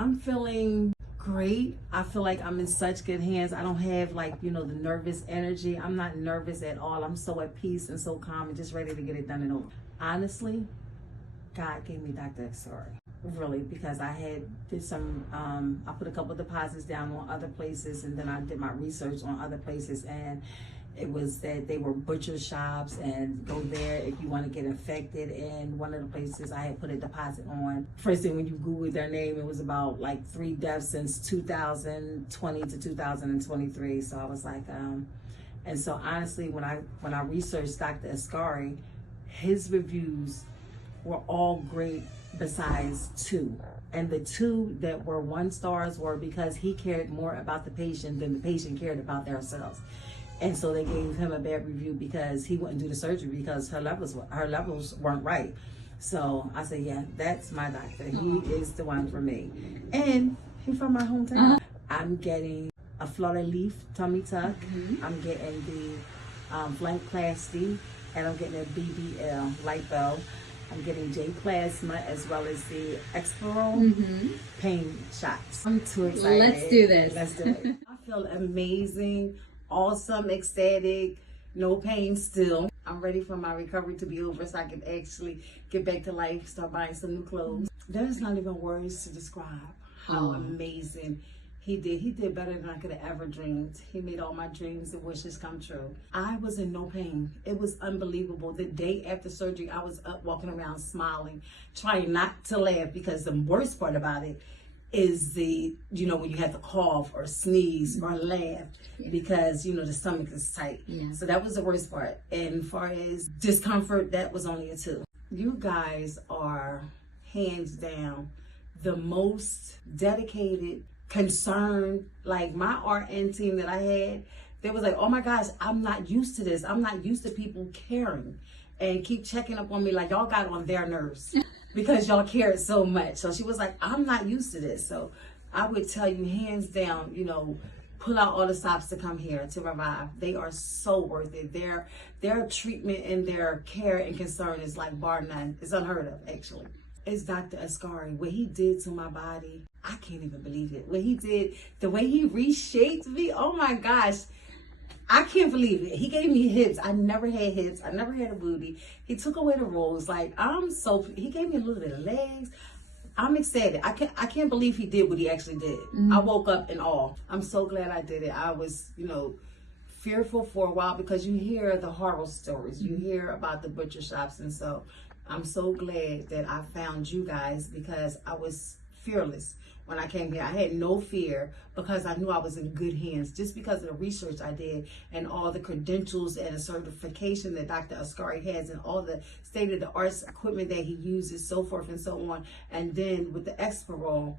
I'm feeling great. I feel like I'm in such good hands. I don't have like, the nervous energy. I'm not nervous at all. I'm so at peace and so calm and just ready to get it done and over. Honestly, God gave me Dr. Askari. Really, because I did some, I put a couple of deposits down on other places, and then I did my research on other places, and it was that they were butcher shops, and go there if you want to get infected. And one of the places I had put a deposit on, first thing when you Google their name, it was about like 3 deaths since 2020 to 2023. So I was like, and so honestly, when I researched Dr. Askari, his reviews were all great besides 2. And the 2 that were 1 stars were because he cared more about the patient than the patient cared about themselves. And so they gave him a bad review because he wouldn't do the surgery because her levels weren't right. So I said, yeah, that's my doctor. He is the one for me. And he's from my hometown. I'm getting a fleur leaf tummy tuck. I'm getting the flankplasty, and I'm getting a BBL lipo. I'm getting J plasma as well as the Exparol pain shots. I'm too excited. Let's do this. Let's do it. I feel amazing, awesome, ecstatic, no pain still. I'm ready for my recovery to be over so I can actually get back to life, start buying some new clothes. There's not even words to describe how amazing he did. He did better than I could have ever dreamed. He made all my dreams and wishes come true. I was in no pain. It was unbelievable. The day after surgery, I was up walking around smiling, trying not to laugh, because the worst part about it is when you have to cough or sneeze or laugh because, the stomach is tight. Yeah. So that was the worst part. And as far as discomfort, that was only a 2. You guys are hands down the most dedicated, concerned. Like my RN team that I had, they was like, oh my gosh, I'm not used to this. I'm not used to people caring and keep checking up on me. Like, y'all got on their nerves because y'all cared so much. So she was like, I'm not used to this. So I would tell you hands down, pull out all the stops to come here to Revive. They are so worth it. Their treatment and their care and concern is like bar none. It's unheard of, actually. It's Dr. Askari. What he did to my body, I can't even believe it. What he did, the way he reshaped me, oh my gosh, I can't believe it. He gave me hips. I never had hips. I never had a booty. He took away the rolls. Like, he gave me a little bit of legs. I'm excited. I can't believe he did what he actually did. I woke up in awe. I'm so glad I did it. I was, fearful for a while because you hear the horror stories. You hear about the butcher shops, and so I'm so glad that I found you guys, because I was fearless when I came here. I had no fear because I knew I was in good hands, just because of the research I did and all the credentials and the certification that Dr. Askari has and all the state-of-the-art equipment that he uses, so forth and so on. And then with the Exparol,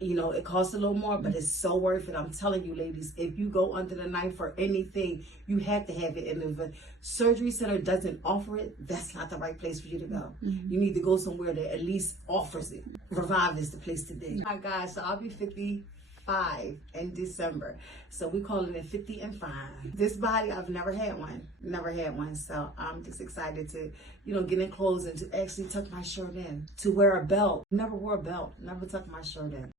it costs a little more, but it's so worth it. I'm telling you, ladies, if you go under the knife for anything, you have to have it. And if a surgery center doesn't offer it, that's not the right place for you to go. You need to go somewhere that at least offers it. Revive is the place to be. Oh my gosh, so I'll be 55 in December. So we're calling it 50 and 5. This body, I've never had one. Never had one. So I'm just excited to, get in clothes and to actually tuck my shirt in. To wear a belt. Never wore a belt. Never tucked my shirt in.